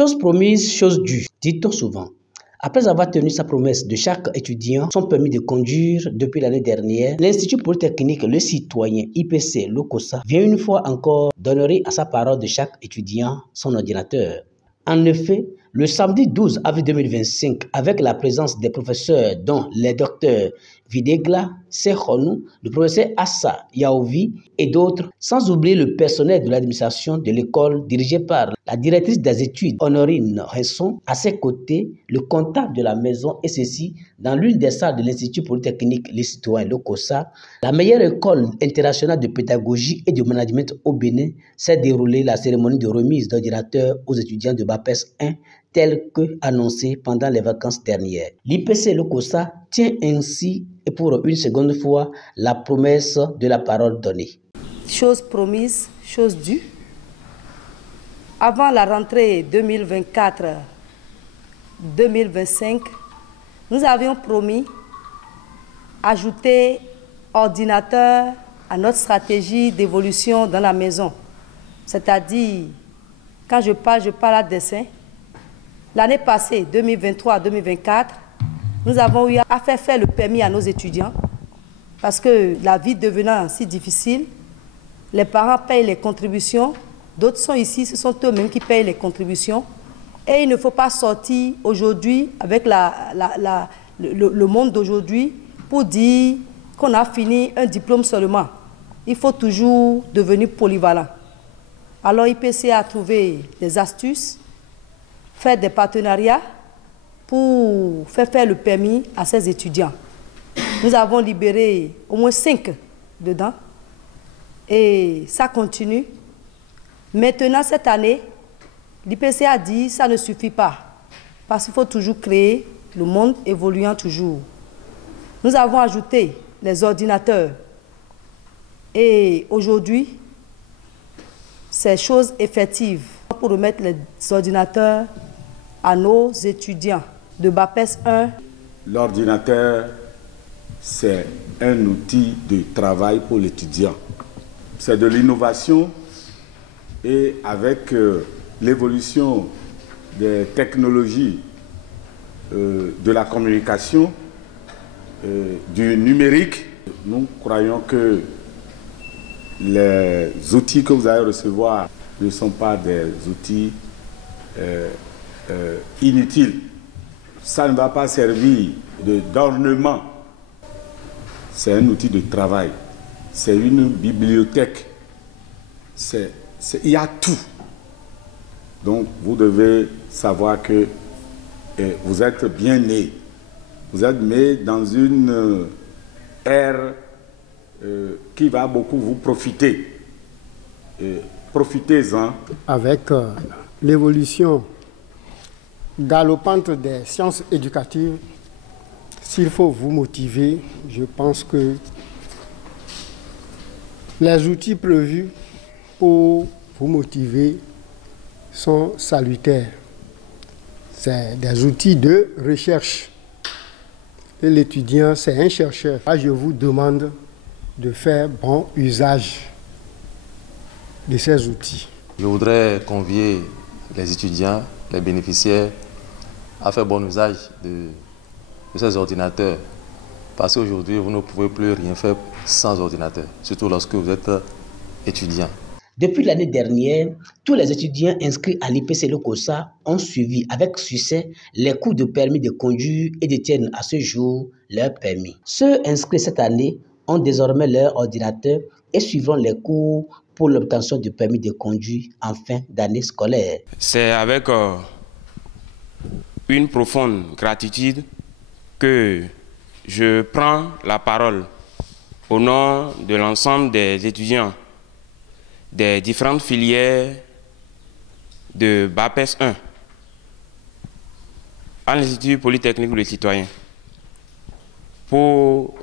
Chose promise, chose due, dit-on souvent. Après avoir tenu sa promesse de chaque étudiant son permis de conduire depuis l'année dernière, l'Institut Polytechnique Le Citoyen IPC Lokossa vient une fois encore d'honorer à sa parole de chaque étudiant son ordinateur. En effet, le samedi 12 avril 2025, avec la présence des professeurs dont les docteurs Videgla Sekhonou, le professeur Assa Yaovi et d'autres, sans oublier le personnel de l'administration de l'école dirigée par la directrice des études Honorine Resson, à ses côtés, le comptable de la maison, et ceci dans l'une des salles de l'Institut Polytechnique Les Citoyens Lokossa, la meilleure école internationale de pédagogie et de management au Bénin, s'est déroulée la cérémonie de remise d'ordinateurs aux étudiants de BAPES 1, tel que annoncé pendant les vacances dernières. L'IPC Lokossa tient ainsi et pour une seconde fois la promesse de la parole donnée. Chose promise, chose due. Avant la rentrée 2024-2025, nous avions promis ajouter ordinateur à notre stratégie d'évolution dans la maison. C'est-à-dire, quand je parle à dessin. L'année passée, 2023-2024, nous avons eu à faire le permis à nos étudiants parce que la vie devenant si difficile, les parents payent les contributions, d'autres sont ici, ce sont eux-mêmes qui payent les contributions. Et il ne faut pas sortir aujourd'hui avec le monde d'aujourd'hui pour dire qu'on a fini un diplôme seulement. Il faut toujours devenir polyvalent. Alors IPC a trouvé des astuces, faire des partenariats pour faire le permis à ces étudiants. Nous avons libéré au moins 5 dedans et ça continue. Maintenant, cette année, l'IPC a dit que ça ne suffit pas parce qu'il faut toujours créer le monde évoluant toujours. Nous avons ajouté les ordinateurs et aujourd'hui, c'est chose effective pour remettre les ordinateurs à nos étudiants de BAPES 1. L'ordinateur, c'est un outil de travail pour l'étudiant. C'est de l'innovation et avec l'évolution des technologies de la communication, du numérique, nous croyons que les outils que vous allez recevoir ne sont pas des outils inutiles. Ça ne va pas servir d'ornement. C'est un outil de travail. C'est une bibliothèque. Il y a tout. Donc vous devez savoir que vous êtes bien né. Vous êtes né dans une ère qui va beaucoup vous profiter. Profitez-en. Avec l'évolution galopante des sciences éducatives, s'il faut vous motiver, je pense que les outils prévus pour vous motiver sont salutaires. C'est des outils de recherche. Et l'étudiant, c'est un chercheur. Là, je vous demande de faire bon usage de ces outils. Je voudrais convier les étudiants, les bénéficiaires, à faire bon usage de ces ordinateurs. Parce qu'aujourd'hui, vous ne pouvez plus rien faire sans ordinateur, surtout lorsque vous êtes étudiant. Depuis l'année dernière, tous les étudiants inscrits à l'IPC Lokossa ont suivi avec succès les cours de permis de conduire et détiennent à ce jour leur permis. Ceux inscrits cette année ont désormais leur ordinateur et suivront les cours pour l'obtention du permis de conduire en fin d'année scolaire. C'est avec une profonde gratitude que je prends la parole au nom de l'ensemble des étudiants des différentes filières de BAPES 1 à l'Institut Polytechnique Les Citoyens pour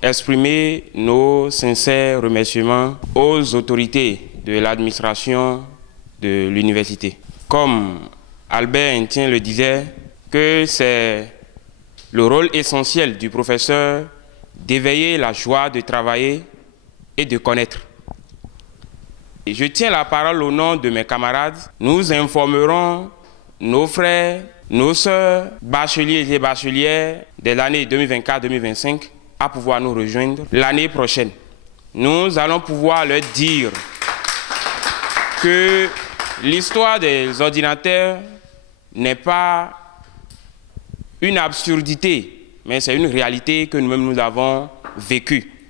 exprimer nos sincères remerciements aux autorités de l'administration de l'université. Comme Albert Einstein le disait, que c'est le rôle essentiel du professeur d'éveiller la joie de travailler et de connaître. Et je tiens la parole au nom de mes camarades. Nous informerons nos frères, nos sœurs, bacheliers et bachelières de l'année 2024-2025 à pouvoir nous rejoindre l'année prochaine. Nous allons pouvoir leur dire que l'histoire des ordinateurs n'est pas une absurdité, mais c'est une réalité que nous-mêmes nous avons vécue.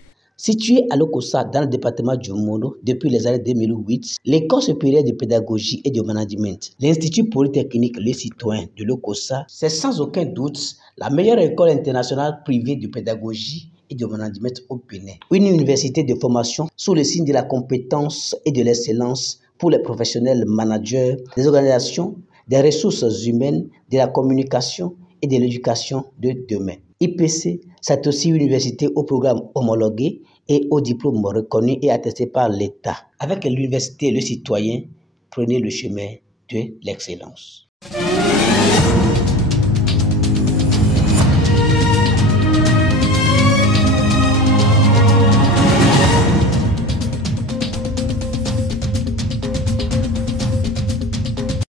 Situé à Lokossa, dans le département du Mono, depuis les années 2008, l'École supérieure de pédagogie et de management, l'Institut polytechnique Les Citoyens de Lokossa, c'est sans aucun doute la meilleure école internationale privée de pédagogie et de management au Bénin. Une université de formation sous le signe de la compétence et de l'excellence pour les professionnels managers des organisations, des ressources humaines, de la communication et de l'éducation de demain. IPC, c'est aussi une université au programme homologué et au diplôme reconnu et attesté par l'État. Avec l'université Le Citoyen, prenez le chemin de l'excellence.